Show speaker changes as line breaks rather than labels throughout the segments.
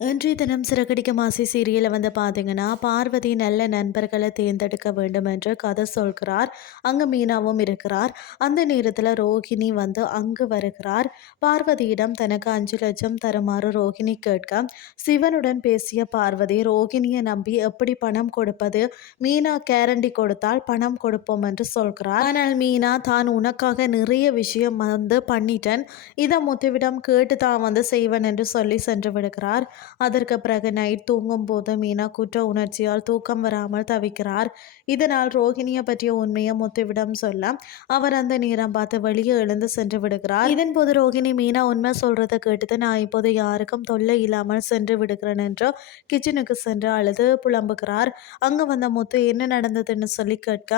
இன்றைய தினம் சிறகடிக்க மாசி சீரியலில் வந்து பார்த்தீங்கன்னா பார்வதி நல்ல நண்பர்களை தேர்ந்தெடுக்க வேண்டும் என்று கதை சொல்கிறார். அங்கே மீனாவும் இருக்கிறார். அந்த நேரத்தில் ரோஹிணி வந்து அங்கு வருகிறார். பார்வதியிடம் தனக்கு அஞ்சு லட்சம் தருமாறு ரோஹிணி கேட்க சிவனுடன் பேசிய பார்வதி ரோஹிணியை நம்பி எப்படி பணம் கொடுப்பது? மீனா கேரண்டி கொடுத்தால் பணம் கொடுப்போம் என்று சொல்கிறார். ஆனால் மீனா தான் உனக்காக நிறைய விஷயம் வந்து பண்ணிட்டேன். இதை முத்துவிடம் கேட்டு தான் வந்து செய்வேன் என்று சொல்லி சென்று விடுகிறார். அதற்கு பிறகு நைட் தூங்கும் போது மீனா குற்ற உணர்ச்சியால் தூக்கம் வராமல் தவிக்கிறார். இதனால் ரோஹிணியை பற்றிய உண்மையை முத்துவிடம் சொல்ல அவர் அந்த நேரம் பார்த்து வெளியே எழுந்து சென்று விடுகிறார். இதன் போது ரோஹிணி மீனா உண்மை சொல்றதை கேட்டது நான் இப்போது யாருக்கும் தொல்லை இல்லாமல் சென்று விடுகிறேன் என்று கிச்சனுக்கு சென்று அழுது புலம்புகிறார். அங்கு வந்த முத்து என்ன நடந்ததுன்னு சொல்லி கேட்க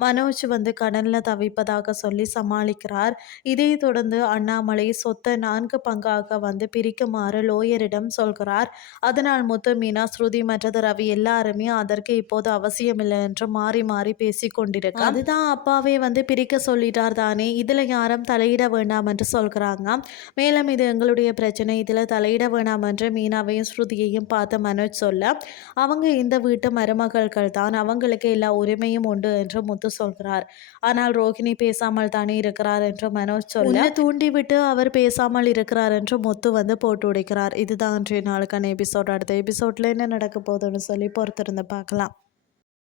மனோஜ் வந்து கடல்ல தவிப்பதாக சொல்லி சமாளிக்கிறார். இதை தொடர்ந்து அண்ணாமலை சொத்தை நான்கு பங்காக வந்து பிரிக்குமாறு லோயரிடம் சொல்கிறார். சொல்கிறார் அதனால் முத்து மீனா ஸ்ருதி மற்றது ரவி எல்லாருமே அதற்கு இப்போது அவசியமில்லை என்று மாறி மாறி பேசி கொண்டிருக்க. அதுதான் அப்பாவே வந்து பிரிக்க சொல்லிட்டார் தானே. இதில் யாரும் தலையிட வேண்டாம் என்று சொல்கிறாங்க. மேலும் இது எங்களுடைய பிரச்சனை. இதில் தலையிட வேண்டாம் என்று மீனாவையும் ஸ்ருதியையும் பார்த்து மனோஜ் சொல்ல அவங்க இந்த வீட்டு மருமகள்கள் தான். அவங்களுக்கு எல்லா உரிமையும் உண்டு என்று முத்து சொல்கிறார். ஆனால் ரோஹிணி பேசாமல் தானே இருக்கிறார் என்று மனோஜ் சொல்ல தூண்டிவிட்டு அவர் பேசாமல் இருக்கிறார் என்று முத்து வந்து போட்டு உடைக்கிறார். இதுதான் இன்றைய நாள் உங்களுக்கான எபிசோட் அடுத்த எபிசோடில் என்ன நடக்க போகுதுன்னு சொல்லி பொறுத்திருந்து பார்க்கலாம்.